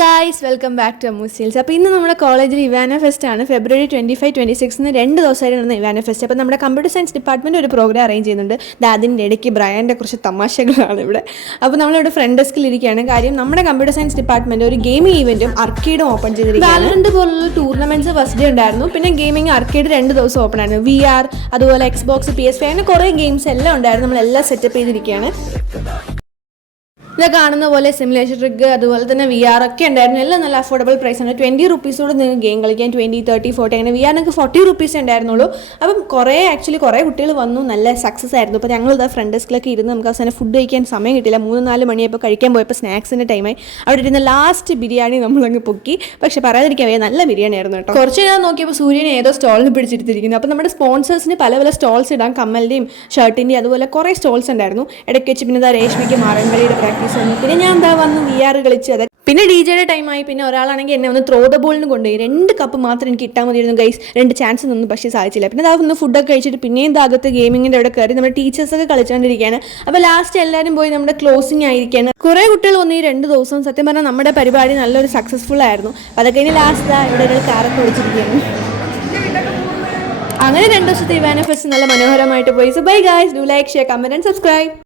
Guys welcome back to Ammu's styles. അപ്പോൾ ഇന്ന് നമ്മുടെ കോളേജിൽ ഇവാന ഫെസ്റ്റ് ആണ്. ഫെബ്രുവരി 25-26 2 ദിവസമായിട്ട് നടന്ന ഇവാന ഫെസ്റ്റ്. അപ്പോൾ നമ്മുടെ കമ്പ്യൂട്ടർ സയൻസ് ഡിപ്പാർട്ട്മെൻറ്റ് ഒരു പ്രോഗ്രാം അറേഞ്ച് ചെയ്യുന്നുണ്ട്. അതിൻ്റെ ഇടയ്ക്ക് ബ്രയാൻ്റെ കുറച്ച് തമാശകളാണ് ഇവിടെ. അപ്പോൾ നമ്മളിവിടെ ഫ്രണ്ട് ഡെസ്കിൽ ഇരിക്കുകയാണ്. കാര്യം നമ്മുടെ കമ്പ്യൂട്ടർ സയൻസ് ഡിപ്പാർട്ട്മെൻറ്റ് ഒരു ഗെയിമിംഗ് ഈവൻറ്റും അർക്കേഡും ഓപ്പൺ ചെയ്തിരിക്കുകയാണ്. വാലറന്റ് പോലുള്ള ടൂർണമെൻറ്റ്സ് ഫസ്റ്റ് ഡേ ഉണ്ടായിരുന്നു. പിന്നെ ഗെയിമിംഗ് അർക്കേഡ് 2 ദിവസം ഓപ്പൺ ആയിരുന്നു. VR അതുപോലെ എക്സ്ബോക്സ് PS5 അങ്ങനെ കുറേ ഗെയിംസ് എല്ലാം ഉണ്ടായിരുന്നു. നമ്മളെല്ലാം സെറ്റപ്പ് ചെയ്തിരിക്കുകയാണ്. ഇത് കാണുന്ന പോലെ സിമുലേഷൻ റിഗ് അതുപോലെ തന്നെ VR ഒക്കെ ഉണ്ടായിരുന്നു. എല്ലാം നല്ല അഫോർഡബിൾ പ്രൈസ് ആണ്. 20 റുപ്പീസോട് നിങ്ങൾക്ക് ഗെയിം കളിക്കാൻ 20, 30, 40 അങ്ങനെ VR നിങ്ങൾക്ക് 40 റുപ്പീസ് ഉണ്ടായിരുന്നുള്ളൂ. അപ്പം കുറേ കുട്ടികൾ വന്നു, നല്ല സക്സസ് ആയിരുന്നു. അപ്പോൾ ഞങ്ങൾ ഇതാ ഫ്രണ്ട് ഡെസ്കിലൊക്കെ ഇരുന്ന് നമുക്ക് അവസാനം ഫുഡ് കഴിക്കാൻ സമയം കിട്ടില്ല. 3-4 മണിയായപ്പോൾ കഴിക്കാൻ പോയപ്പോൾ സ്നാക്സിൻ്റെ ടൈമായി. അവിടെ ഇരുന്ന ലാസ്റ്റ് ബിരിയാണി നമ്മളങ്ങ് പൊക്കി. പക്ഷെ പറയാതിരിക്കാൻ വയ്യ, നല്ല ബിരിയാണി ആയിരുന്നു കേട്ടോ. കുറച്ച് ഞാൻ നോക്കിയപ്പോൾ സൂര്യനെ ഏതോ സ്റ്റോളിൽ പിടിച്ചെടുത്തിരിക്കുന്നു. അപ്പോൾ നമ്മുടെ സ്പോൺസേഴ്സിന് പല സ്റ്റോൾസ് ഇടാം, കമ്മലിൻ്റെയും ഷർട്ടിൻ്റെയും അതുപോലെ കുറേ സ്റ്റോൾസ് ഉണ്ടായിരുന്നു. ഇടയ്ക്ക് വെച്ച് പിന്നെ രേഷ്മയ്ക്ക് മാറൻകളിയുടെ പ്രാക്ടീസ്. പിന്നെ ഞാൻ എന്താ വന്ന് VR കളിച്ച്. അതെ, പിന്നെ DJയുടെ ടൈമായി. പിന്നെ ഒരാളാണെങ്കിൽ എന്നെ ഒന്ന് ത്രോ ദ ബോളിന് കൊണ്ടുപോയി. 2 കപ്പ് മാത്രം എനിക്ക് ഇട്ടാൽ മതിയായിരുന്നു ഗൈസ്. 2 ചാൻസ് ഒന്നും പക്ഷേ സാധിച്ചില്ല. പിന്നെ അതാ ഒന്ന് ഫുഡൊക്കെ കഴിച്ചിട്ട് പിന്നെയും അകത്ത് ഗെയിമിങ്ങിൻ്റെ അവിടെ കയറി നമ്മുടെ ടീച്ചേഴ്സൊക്കെ കളിച്ചുകൊണ്ടിരിക്കുകയാണ്. അപ്പോൾ ലാസ്റ്റ് എല്ലാവരും പോയി നമ്മുടെ ക്ലോസിങ് ആയിരിക്കുകയാണ്. കുറേ കുട്ടികൾ വന്നു ഈ 2 ദിവസവും. സത്യം പറഞ്ഞാൽ നമ്മുടെ പരിപാടി നല്ലൊരു സക്സസ്ഫുൾ ആയിരുന്നു. അപ്പോൾ അതൊക്കെ കഴിഞ്ഞ് ലാസ്റ്റ് ഇവിടെ ഒരു കാറൊക്കെ ഓടിച്ചിരിക്കുകയാണ്. അങ്ങനെ 2 ദിവസത്തെ ഇവാന ഫെസ്റ്റ് നല്ല മനോഹരമായിട്ട് പോയി. So bye guys, do like, share, comment and subscribe.